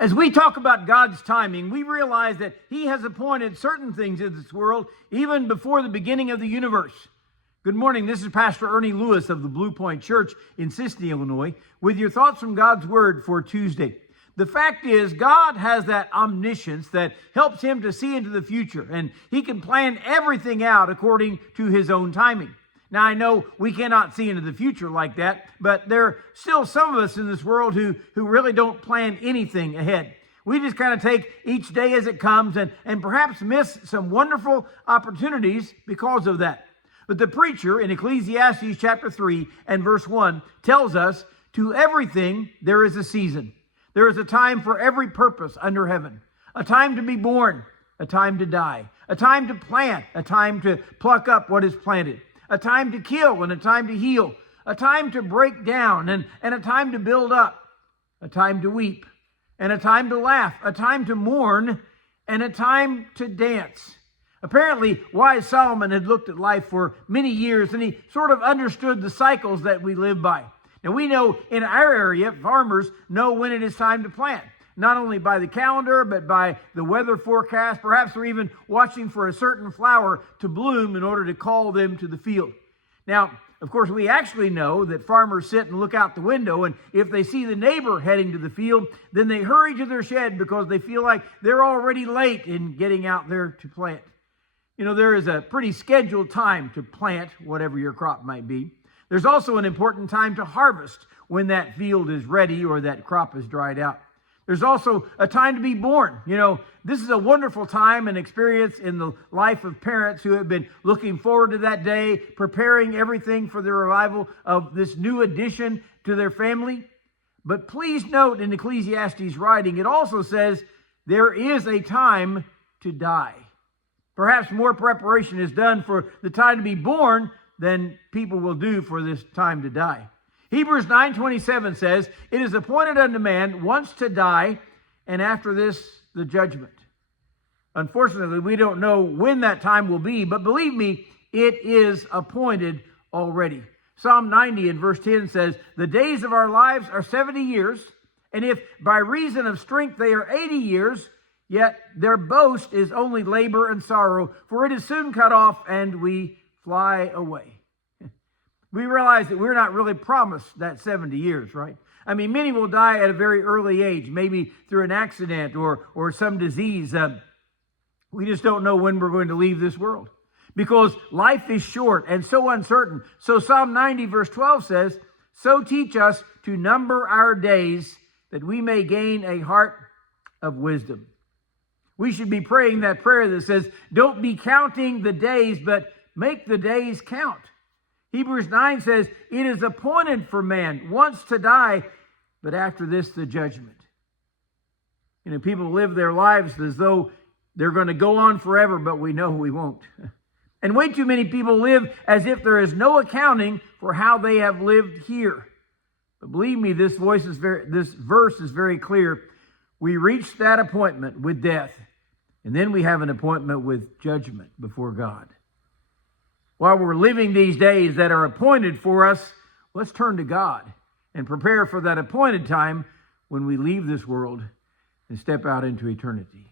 As we talk about God's timing, we realize that He has appointed certain things in this world even before the beginning of the universe. Good morning, this is Pastor Ernie Lewis of the Blue Point Church in Sisney, Illinois, with your thoughts from God's Word for Tuesday. The fact is, God has that omniscience that helps Him to see into the future, and He can plan everything out according to His own timing. Now, I know we cannot see into the future like that, but there are still some of us in this world who really don't plan anything ahead. We just kind of take each day as it comes and perhaps miss some wonderful opportunities because of that. But the preacher in Ecclesiastes chapter 3 and verse 1 tells us, to everything there is a season. There is a time for every purpose under heaven. A time to be born, a time to die. A time to plant, a time to pluck up what is planted. A time to kill and a time to heal, a time to break down and a time to build up, a time to weep and a time to laugh, a time to mourn and a time to dance. Apparently, wise Solomon had looked at life for many years and he sort of understood the cycles that we live by. Now, we know in our area, farmers know when it is time to plant. Not only by the calendar, but by the weather forecast. Perhaps they're even watching for a certain flower to bloom in order to call them to the field. Now, of course, we actually know that farmers sit and look out the window, and if they see the neighbor heading to the field, then they hurry to their shed because they feel like they're already late in getting out there to plant. You know, there is a pretty scheduled time to plant whatever your crop might be. There's also an important time to harvest when that field is ready or that crop is dried out. There's also a time to be born. You know, this is a wonderful time and experience in the life of parents who have been looking forward to that day, preparing everything for the arrival of this new addition to their family. But please note in Ecclesiastes' writing, it also says there is a time to die. Perhaps more preparation is done for the time to be born than people will do for this time to die. Hebrews 9:27 says, it is appointed unto man once to die, and after this, the judgment. Unfortunately, we don't know when that time will be, but believe me, it is appointed already. Psalm 90 and verse 10 says, the days of our lives are 70 years, and if by reason of strength they are 80 years, yet their boast is only labor and sorrow, for it is soon cut off, and we fly away. We realize that we're not really promised that 70 years, right? I mean, many will die at a very early age, maybe through an accident or some disease. We just don't know when we're going to leave this world because life is short and so uncertain. So Psalm 90 verse 12 says, so teach us to number our days that we may gain a heart of wisdom. We should be praying that prayer that says, don't be counting the days, but make the days count. Hebrews 9 says, it is appointed for man once to die, but after this, the judgment. You know, people live their lives as though they're going to go on forever, but we know we won't. And way too many people live as if there is no accounting for how they have lived here. But believe me, this verse is very clear. We reach that appointment with death, and then we have an appointment with judgment before God. While we're living these days that are appointed for us, let's turn to God and prepare for that appointed time when we leave this world and step out into eternity.